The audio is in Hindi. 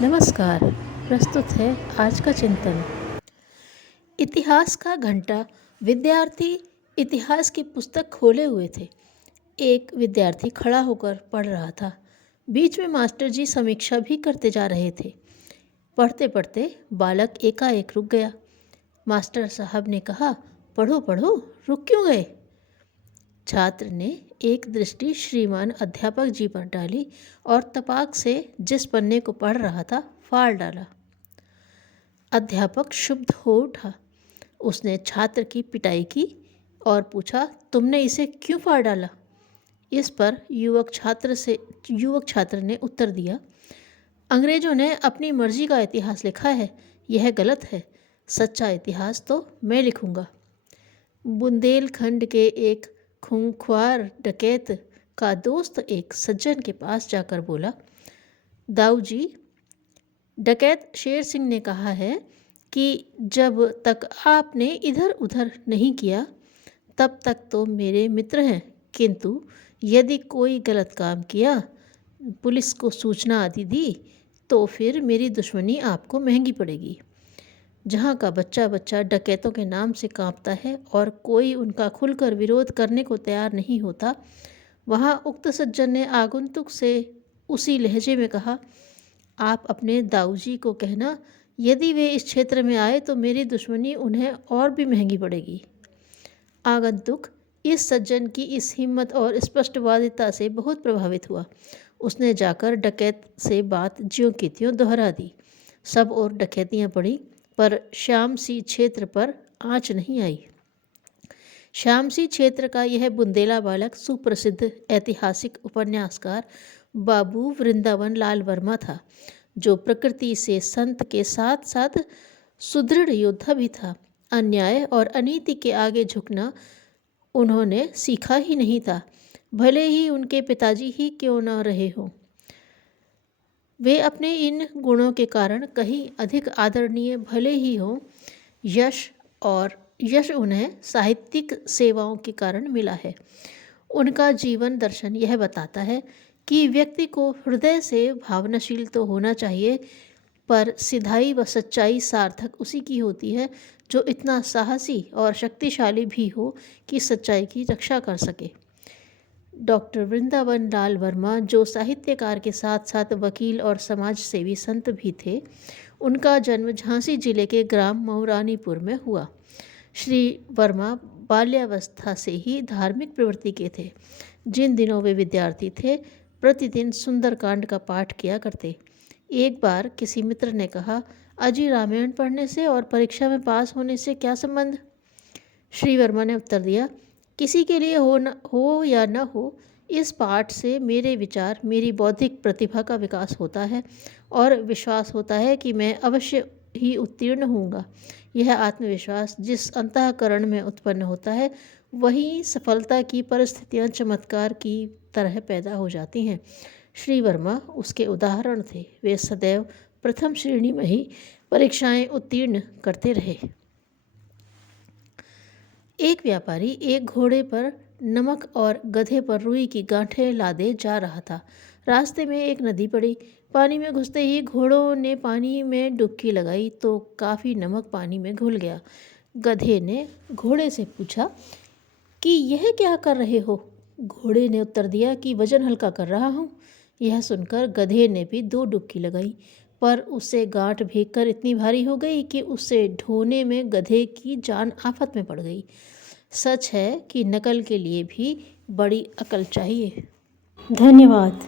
नमस्कार। प्रस्तुत है आज का चिंतन। इतिहास का घंटा। विद्यार्थी इतिहास की पुस्तक खोले हुए थे। एक विद्यार्थी खड़ा होकर पढ़ रहा था। बीच में मास्टर जी समीक्षा भी करते जा रहे थे। पढ़ते पढ़ते बालक एकाएक रुक गया। मास्टर साहब ने कहा, पढ़ो पढ़ो, रुक क्यों गए? छात्र ने एक दृष्टि श्रीमान अध्यापक जी पर डाली और तपाक से जिस पन्ने को पढ़ रहा था फाड़ डाला। अध्यापक क्षुब्ध हो उठा। उसने छात्र की पिटाई की और पूछा, तुमने इसे क्यों फाड़ डाला? इस पर युवक छात्र ने उत्तर दिया, अंग्रेजों ने अपनी मर्जी का इतिहास लिखा है, यह गलत है। सच्चा इतिहास तो मैं लिखूंगा। बुंदेलखंड के एक खूंखार डकैत का दोस्त एक सज्जन के पास जाकर बोला, दाऊ जी, डकैत शेर सिंह ने कहा है कि जब तक आपने इधर उधर नहीं किया तब तक तो मेरे मित्र हैं, किंतु यदि कोई गलत काम किया, पुलिस को सूचना आदि दी, तो फिर मेरी दुश्मनी आपको महंगी पड़ेगी। जहाँ का बच्चा बच्चा डकैतों के नाम से कांपता है और कोई उनका खुलकर विरोध करने को तैयार नहीं होता, वहाँ उक्त सज्जन ने आगंतुक से उसी लहजे में कहा, आप अपने दाऊजी को कहना, यदि वे इस क्षेत्र में आए तो मेरी दुश्मनी उन्हें और भी महंगी पड़ेगी। आगंतुक इस सज्जन की इस हिम्मत और स्पष्टवादिता से बहुत प्रभावित हुआ। उसने जाकर डकैत से बात ज्यों की त्यों दोहरा दी। सब और डकैतियाँ पड़ी, पर श्यामसी क्षेत्र पर आँच नहीं आई। श्यामसी क्षेत्र का यह बुंदेला बालक सुप्रसिद्ध ऐतिहासिक उपन्यासकार बाबू वृंदावन लाल वर्मा था, जो प्रकृति से संत के साथ साथ सुदृढ़ योद्धा भी था। अन्याय और अनीति के आगे झुकना उन्होंने सीखा ही नहीं था, भले ही उनके पिताजी ही क्यों न रहे हों। वे अपने इन गुणों के कारण कहीं अधिक आदरणीय भले ही हों। यश उन्हें साहित्यिक सेवाओं के कारण मिला है। उनका जीवन दर्शन यह बताता है कि व्यक्ति को हृदय से भावनाशील तो होना चाहिए, पर सिधाई व सच्चाई सार्थक उसी की होती है जो इतना साहसी और शक्तिशाली भी हो कि सच्चाई की रक्षा कर सके। डॉक्टर वृंदावन लाल वर्मा, जो साहित्यकार के साथ साथ वकील और समाज सेवी संत भी थे, उनका जन्म झांसी जिले के ग्राम मऊरानीपुर में हुआ। श्री वर्मा बाल्यावस्था से ही धार्मिक प्रवृत्ति के थे। जिन दिनों वे विद्यार्थी थे, प्रतिदिन सुंदरकांड का पाठ किया करते। एक बार किसी मित्र ने कहा, अजी, रामायण पढ़ने से और परीक्षा में पास होने से क्या संबंध? श्री वर्मा ने उत्तर दिया, किसी के लिए हो या न हो, इस पाठ से मेरे विचार, मेरी बौद्धिक प्रतिभा का विकास होता है और विश्वास होता है कि मैं अवश्य ही उत्तीर्ण होऊंगा। यह आत्मविश्वास जिस अंतःकरण में उत्पन्न होता है, वही सफलता की परिस्थितियां चमत्कार की तरह पैदा हो जाती हैं। श्री वर्मा उसके उदाहरण थे। वे सदैव प्रथम श्रेणी में ही परीक्षाएं उत्तीर्ण करते रहे। एक व्यापारी एक घोड़े पर नमक और गधे पर रुई की गांठें लादे जा रहा था। रास्ते में एक नदी पड़ी। पानी में घुसते ही घोड़ों ने पानी में डुबकी लगाई तो काफ़ी नमक पानी में घुल गया। गधे ने घोड़े से पूछा कि यह क्या कर रहे हो? घोड़े ने उत्तर दिया कि वजन हल्का कर रहा हूँ। यह सुनकर गधे ने भी 2 डुबकी लगाई, पर उससे गांठ भीगकर इतनी भारी हो गई कि उससे ढोने में गधे की जान आफत में पड़ गई। सच है कि नकल के लिए भी बड़ी अकल चाहिए। धन्यवाद।